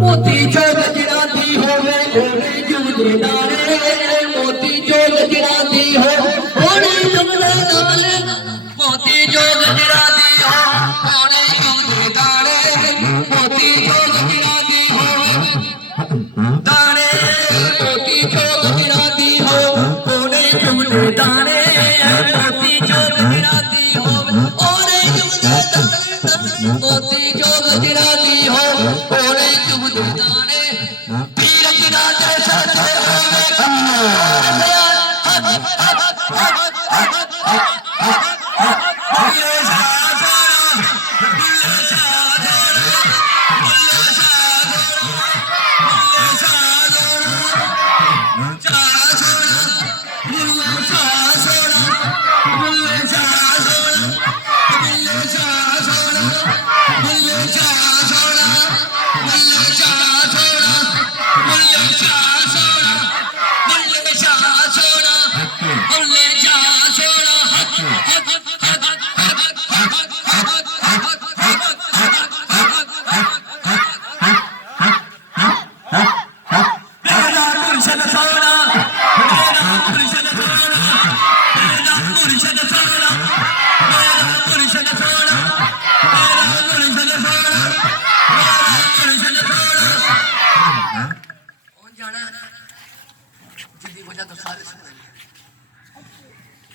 मोती जो गजराती होवे ओने जुगदे दाने मोती जो गजराती हो ओने जुगदे दाने मोती जो गजराती हो ओने जुगदे दाने मोती जो गजराती हो दाने मोती जो गजराती हो ओने जुगदे दाने मोती जो गजराती हो ओने जुगदे दाने मोती जो गजराती हो ओने जुगदे दाने पीर गिराते सचे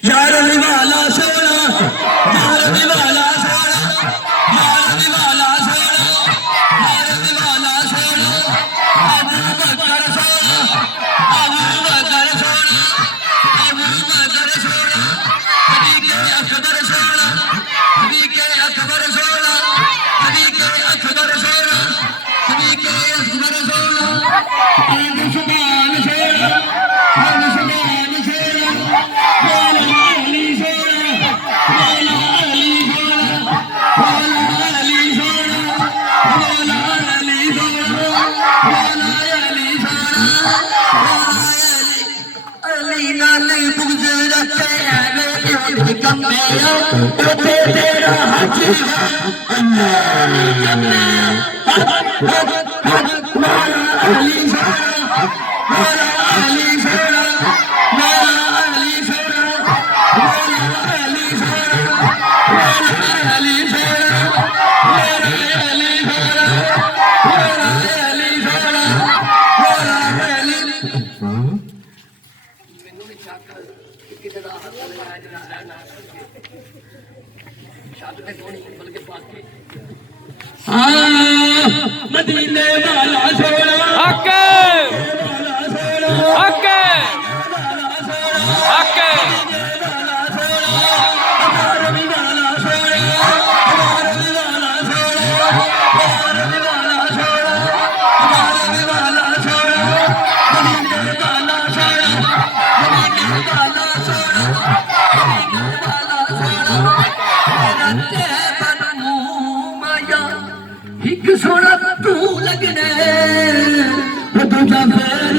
यार निवाला सोना यार निवाला सोना यार निवाला सोना यार निवाला सोना अबू बकर सोना अबू बकर सोना अबू बकर सोना नबी के अकबर सोना नबी के अकबर सोना नबी के अकबर सोना नबी के अकबर सोना मुसलमान सोना मुसलमान सोना मौला अली सोना मौला अली सोना मौला अली सोना मौला अली सोना मौला अली सोना अली नाले बुग़्ज़ रखे ऐने कम्मे उते तेरा हज अल्लाह कम्मे मौला अली सोना मौला अली सोना मौला अली सोना मौला अली सोना मौला अली सोना मौला अली सोना मौला अली सोना मौला अली ਮੈਨੂੰ ਵੀ ਸ਼ੱਕ ਕਿਤੇ ਦਾ ਹੱਥ ਲਗਾਇਆ ਜਿਹੜਾ ਨਾ ਸ਼ੱਕ ਤੇ ਕੋਣੀ ਬਲਕਿ ਬਾਕੀ ਹਾਂ ਮਦੀਨੇ ਵਾਲਾ ਸੋਹਣਾ ਹੱਕ ਹੱਕ ਹੱਕ एक सोना तू लगने दूजा फेर